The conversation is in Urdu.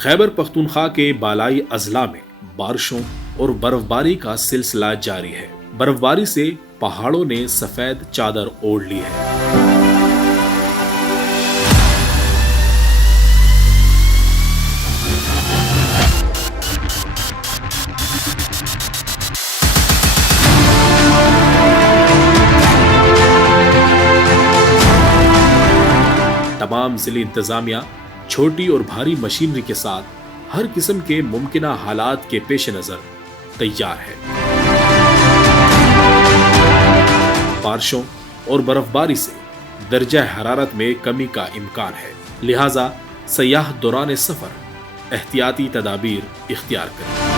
خیبر پختونخوا کے بالائی اضلاع میں بارشوں اور برف باری کا سلسلہ جاری ہے۔ برف باری سے پہاڑوں نے سفید چادر اوڑھ لی ہے۔ تمام ضلعی انتظامیہ چھوٹی اور بھاری مشینری کے ساتھ ہر قسم کے ممکنہ حالات کے پیش نظر تیار ہے۔ بارشوں اور برف باری سے درجہ حرارت میں کمی کا امکان ہے، لہٰذا سیاح دوران سفر احتیاطی تدابیر اختیار کریں۔